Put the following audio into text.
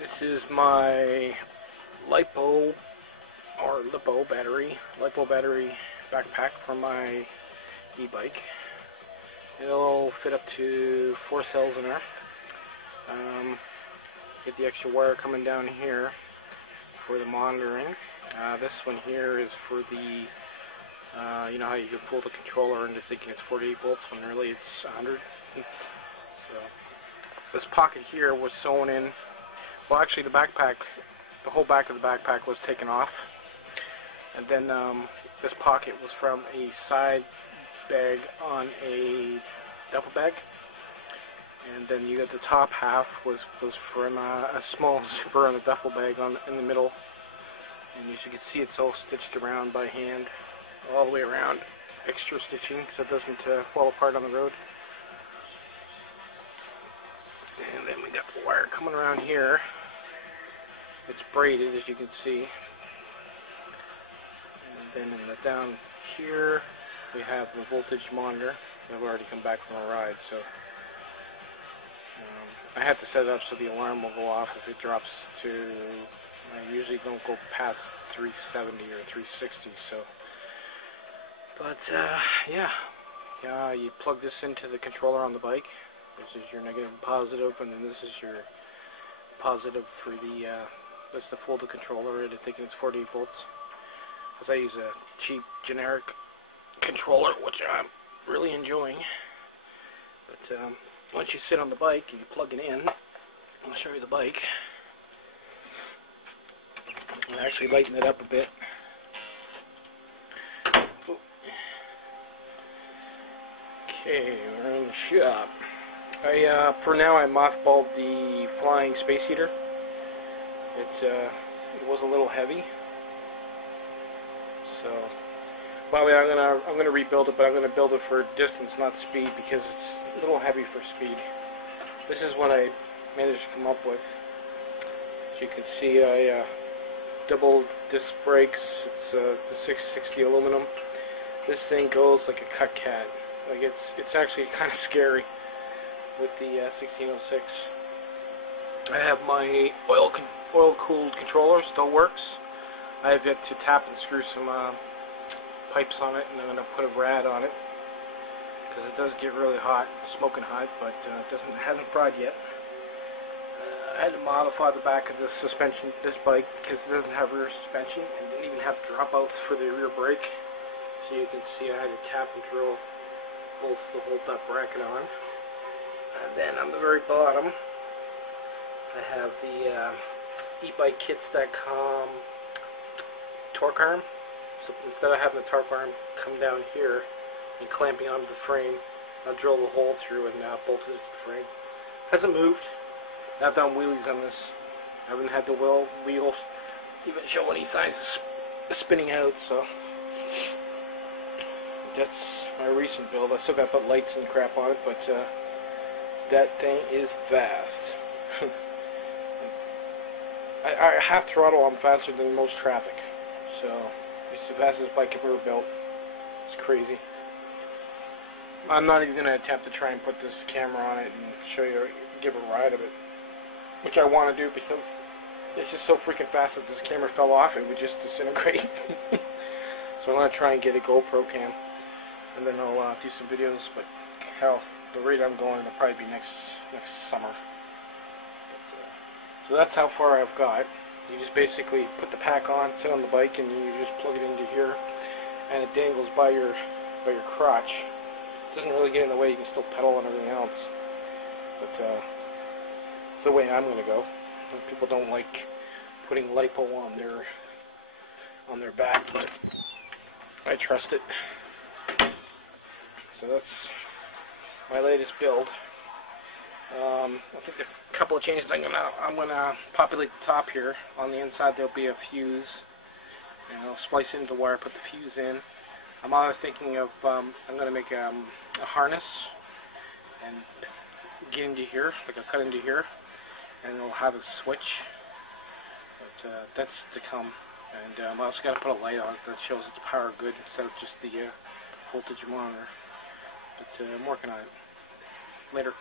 This is my lipo battery backpack for my e-bike. It'll fit up to 4 cells in there. Get the extra wire coming down here for the monitoring. This one here is for the, you know how you can fold the controller into thinking it's 48 volts when really it's 100. So this pocket here was sewn in. Well, actually the whole back of the backpack was taken off. And then this pocket was from a side bag on a duffel bag. And then you got the top half was from a small zipper on the duffel bag in the middle. And as you can see, it's all stitched around by hand, all the way around. Extra stitching so it doesn't fall apart on the road. And then we got the wire coming around here. It's braided, as you can see. And then down here we have the voltage monitor. I've already come back from a ride, so I had to set it up so the alarm will go off if it drops to, I usually don't go past 370 or 360, so, but yeah, you plug this into the controller on the bike. This is your negative and positive, and then this is your positive for the, that's the folded controller. I'm thinking it's 48 volts, because I use a cheap generic controller, which I'm really enjoying. But once you sit on the bike and you plug it in, I'll show you the bike. I'll actually lighten it up a bit. Okay, we're in the shop. For now I mothballed the flying space heater. It was a little heavy. So, well, I'm gonna rebuild it, but I'm gonna build it for distance, not speed, because it's a little heavy for speed. This is what I managed to come up with. As you can see, I double disc brakes. It's the 660 aluminum. This thing goes like a cut cat. Like it's actually kind of scary with the 1606. I have my oil-cooled controller, still works. I have yet to tap and screw some pipes on it, and I'm going to put a rad on it because it does get really hot, smoking hot, but it hasn't fried yet. I had to modify the back of this suspension, this bike, because it doesn't have rear suspension, and didn't even have dropouts for the rear brake. So you can see I had to tap and drill bolts to hold that bracket on. And then on the very bottom, I have the ebikekits.com torque arm. So instead of having the torque arm come down here and clamping onto the frame, I'll drill the hole through and bolt it to the frame. Hasn't moved. I've done wheelies on this. I haven't had the wheels even show any signs of spinning out, so that's my recent build. I still got to put lights and crap on it, but that thing is fast. I half throttle, I'm faster than most traffic, so it's the fastest bike I've ever built. It's crazy. I'm not even going to attempt to try and put this camera on it and show you, give a ride of it, which I want to do because it's just so freaking fast that this camera fell off, it would just disintegrate. So I'm going to try and get a GoPro cam, and then I'll do some videos, but hell, the rate I'm going will probably be next summer. So that's how far I've got. You just basically put the pack on, sit on the bike, and you just plug it into here, and it dangles by your crotch. It doesn't really get in the way. You can still pedal and everything else. But it's the way I'm going to go. People don't like putting lipo on their back, but I trust it. So that's my latest build. I think a couple of changes. I'm gonna populate the top here. On the inside there'll be a fuse, and I'll splice it into the wire, put the fuse in. I'm also thinking of I'm gonna make a harness and get into here, like a cut into here, and it'll have a switch. But that's to come. And I also got to put a light on it that shows it's power good instead of just the voltage monitor. But I'm working on it. Later.